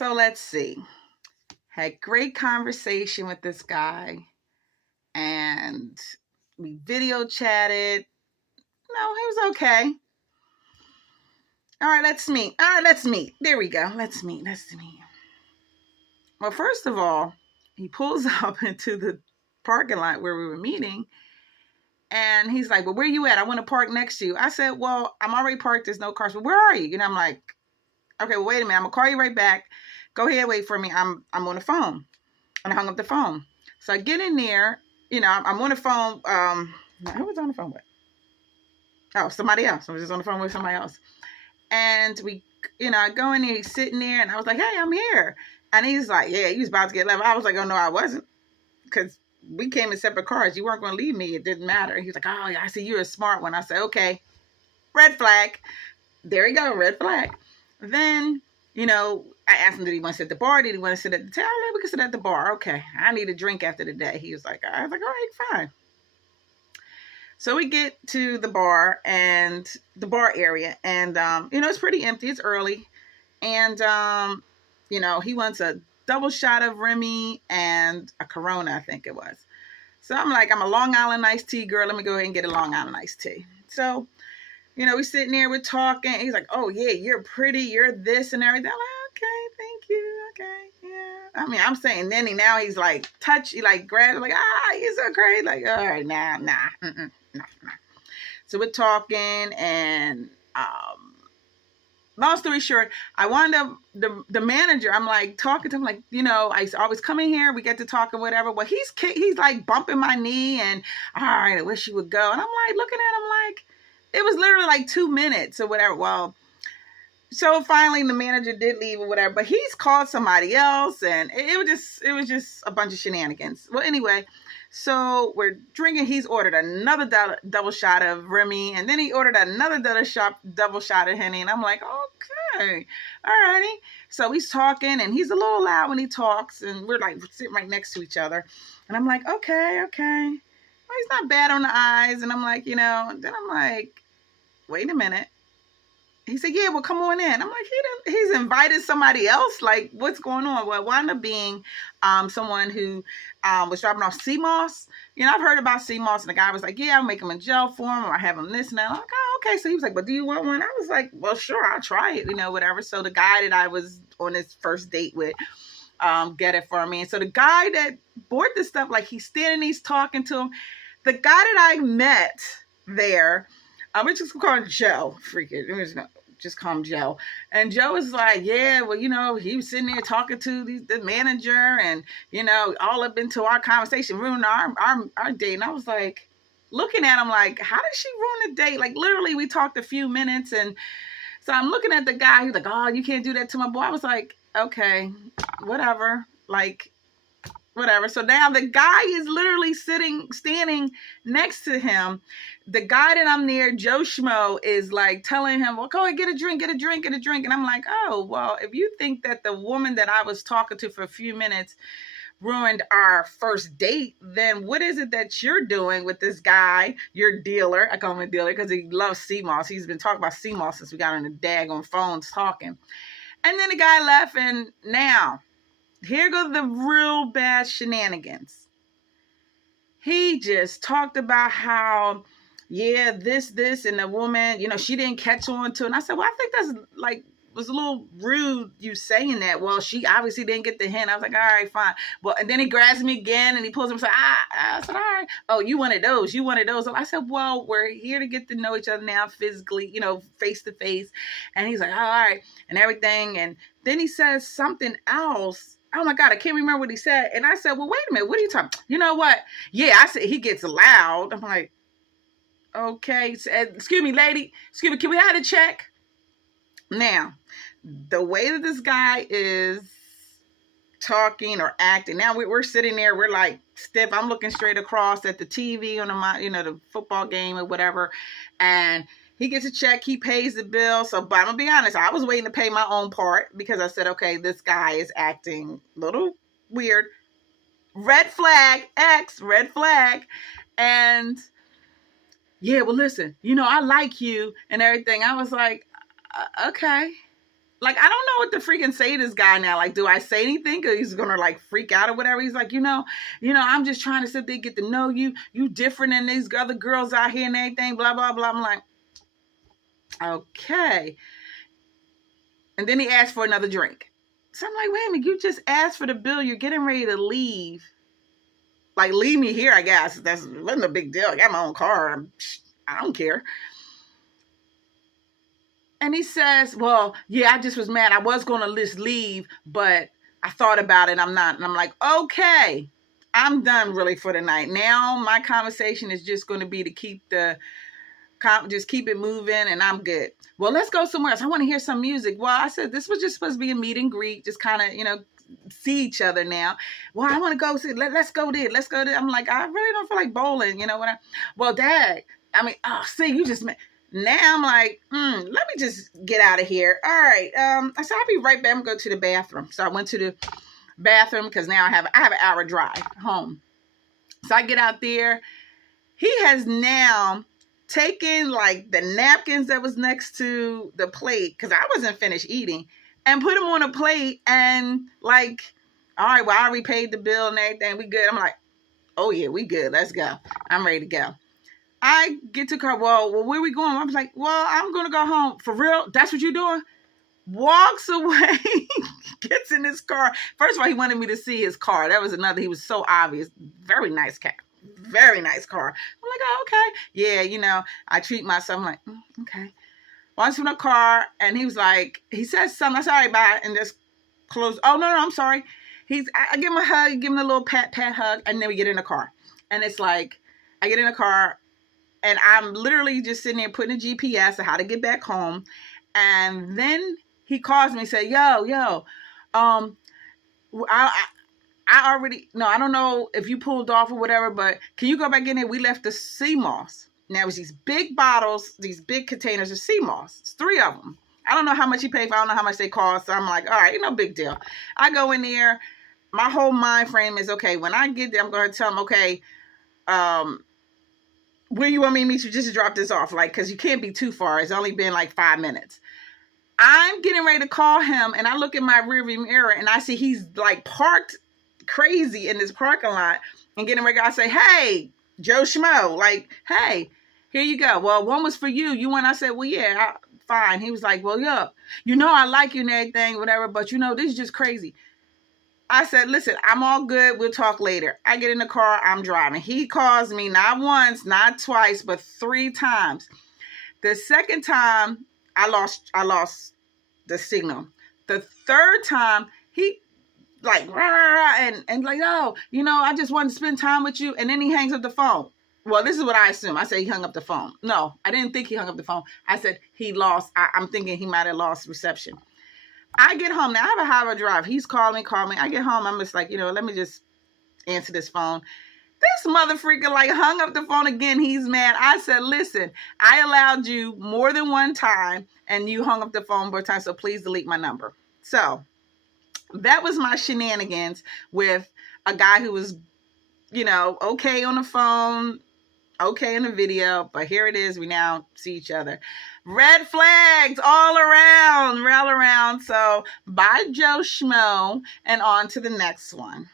So let's see. Had great conversation with this guy, and we video chatted. No, he was okay. All right, let's meet. All right, let's meet. There we go. Let's meet. Well, first of all, he pulls up into the parking lot where we were meeting. And he's like, well, where you at? I want to park next to you. I said, well, I'm already parked. There's no cars. But where are you? And I'm like, okay, well, wait a minute. I'm going to call you right back. Go ahead, wait for me. I'm on the phone. And I hung up the phone. So I get in there. I'm on the phone. Who was on the phone with? Oh, somebody else. I was just on the phone with somebody else. And I go in there. He's sitting there. And I was like, hey, I'm here. And he's like, yeah, you was about to get left. I was like, oh, no, I wasn't. Because we came in separate cars. You weren't going to leave me. It didn't matter. He was like, oh, I see you're a smart one. I said, okay, red flag. There you go, red flag. Then, I asked him, did he want to sit at the bar? Did he want to sit at the table? We can sit at the bar. Okay, I need a drink after the day. He was like, I was like, all right, fine. So we get to the bar area, and, it's pretty empty. It's early. And, he wants a double shot of Remy and a Corona, I think it was. So I'm like, I'm a Long Island iced tea girl. Let me go ahead and get a Long Island iced tea. So, we're sitting there, we're talking. He's like, oh, yeah, you're pretty. You're this and everything. I'm like, okay, thank you. Okay, yeah. I mean, I'm saying now he's like touchy, like grab, like, you're so great. Like, all right, nah. So we're talking, and long story short, I wound up, the manager, I'm like talking to him, like, I always come in here, we get to talk or whatever. Well, he's like bumping my knee, and all right, I wish you would go. And I'm like looking at him like, it was literally like 2 minutes or whatever. Well, so finally the manager did leave or whatever, but he's called somebody else, and it was just a bunch of shenanigans. Well, anyway, so we're drinking. He's ordered another double shot of Remy, and then he ordered another double shot of Henny, and I'm like, okay, all righty. So he's talking, and he's a little loud when he talks, and we're like sitting right next to each other, and I'm like, okay. Well, he's not bad on the eyes, and I'm like, then I'm like, wait a minute. He said, yeah, well, come on in. I'm like, he's invited somebody else. Like, what's going on? Well, it wound up being someone who was dropping off sea moss. I've heard about sea moss, and the guy was like, yeah, I'll make him a gel form, or I have him this and that. I'm like, oh, okay. So he was like, but do you want one? I was like, well, sure, I'll try it, whatever. So the guy that I was on his first date with get it for me. And so the guy that bought this stuff, like, he's standing, he's talking to him. The guy that I met there, we're just call him Joe. Just call him Joe. And Joe was like, yeah, well, he was sitting there talking to the manager, and, all up into our conversation, ruined our date. And I was like, looking at him like, how did she ruin the date? Like, literally, we talked a few minutes. And so I'm looking at the guy. He's like, oh, you can't do that to my boy. I was like, okay, whatever. Like, whatever. So now the guy is literally standing next to him. The guy that I'm near, Joe Schmo, is like telling him, well, go ahead, get a drink. And I'm like, oh, well, if you think that the woman that I was talking to for a few minutes ruined our first date, then what is it that you're doing with this guy, your dealer? I call him a dealer because he loves sea moss. He's been talking about sea moss since we got on the daggone phones talking. And then the guy left, and now here go the real bad shenanigans. He just talked about how, yeah, this, and the woman, she didn't catch on to it. And I said, well, I think that's like, was a little rude you saying that. Well, she obviously didn't get the hint. I was like, all right, fine. Well, and then he grabs me again, and he pulls him and says, I said, all right. Oh, you wanted those. I said, well, we're here to get to know each other now physically, face to face. And he's like, oh, all right, and everything. And then he says something else. Oh my God, I can't remember what he said. And I said, well, wait a minute, what are you talking? You know what? Yeah, I said, he gets loud. I'm like, okay, so, excuse me, lady. Excuse me, can we have a check? Now, the way that this guy is talking or acting, now we're sitting there, we're like stiff. I'm looking straight across at the TV on the football game or whatever. And he gets a check, he pays the bill. So, but I'm gonna be honest, I was waiting to pay my own part because I said, okay, this guy is acting a little weird. Red flag, red flag. And yeah, well, listen, I like you and everything. I was like, okay. like, I don't know what to freaking say to this guy now. Like, do I say anything? Cause he's gonna like freak out or whatever. He's like, I'm just trying to sit there, get to know you. You different than these other girls out here and everything, blah, blah, blah. I'm like, okay. And then he asked for another drink. So I'm like, wait a minute, you just asked for the bill. You're getting ready to leave. Like, leave me here, I guess. That wasn't a big deal. I got my own car. I don't care. And he says, well, yeah, I just was mad. I was going to just leave, but I thought about it. I'm not. And I'm like, okay, I'm done really for the night. Now my conversation is just going to be to keep it moving, and I'm good. Well, let's go somewhere else. I want to hear some music. Well, I said, this was just supposed to be a meet and greet, just kind of, see each other now. Well, I want to go see, let's go there. Let's go there. I'm like, I really don't feel like bowling, well, Dad, see, you just met. Now I'm like, let me just get out of here. All right. I said, I'll be right back. I'm going to go to the bathroom. So I went to the bathroom because now I have an hour drive home. So I get out there. He has now taken like the napkins that was next to the plate, because I wasn't finished eating, and put them on a plate and like, all right, well, I already paid the bill and everything. We good. I'm like, oh yeah, we good. Let's go. I'm ready to go. I get to the car. Well, where we going? I was like, well, I'm going to go home. For real? That's what you're doing? Walks away, gets in his car. First of all, he wanted me to see his car. That was another. He was so obvious. Very nice car. Very nice car. I'm like, oh, okay. Yeah, I treat myself. I'm like, okay. Once in the car, and he was like, he says something. I said, all right, bye. And just close. Oh, no, I'm sorry. I give him a hug, give him a little pat hug, and then we get in the car. And it's like, I get in the car, and I'm literally just sitting there putting a GPS of how to get back home. And then he calls me and said, yo, I don't know if you pulled off or whatever, but can you go back in there? We left the sea moss. Now it was these big bottles, these big containers of sea moss. It's 3 of them. I don't know how much he paid for. I don't know how much they cost. So I'm like, all right, no big deal. I go in there. My whole mind frame is, okay, when I get there, I'm going to tell him, okay, where you want me to meet you, just to drop this off, like, because you can't be too far. It's only been like 5 minutes. I'm getting ready to call him, and I look in my rearview mirror, and I see he's like parked crazy in this parking lot, and getting ready. I say, hey, Joe Schmo, like, hey, here you go. Well, one was for you. You went. I said, well, yeah, fine. He was like, well, yeah, I like you and everything, whatever, but this is just crazy. I said, listen, I'm all good. We'll talk later. I get in the car. I'm driving. He calls me not once, not twice, but 3 times. The second time, I lost the signal. The third time, he like, rah, and like, oh, I just wanted to spend time with you. And then he hangs up the phone. Well, this is what I assume. I said he hung up the phone. No, I didn't think he hung up the phone. I said he lost. I'm thinking he might have lost reception. I get home. Now, I have a hour drive. He's calling me. I get home. I'm just like, let me just answer this phone. This mother freaker like hung up the phone again. He's mad. I said, listen, I allowed you more than one time, and you hung up the phone more times, so please delete my number. So that was my shenanigans with a guy who was, okay on the phone, okay in the video, but here it is. We now see each other. Red flags all around. So bye, Joe Schmo, and on to the next one.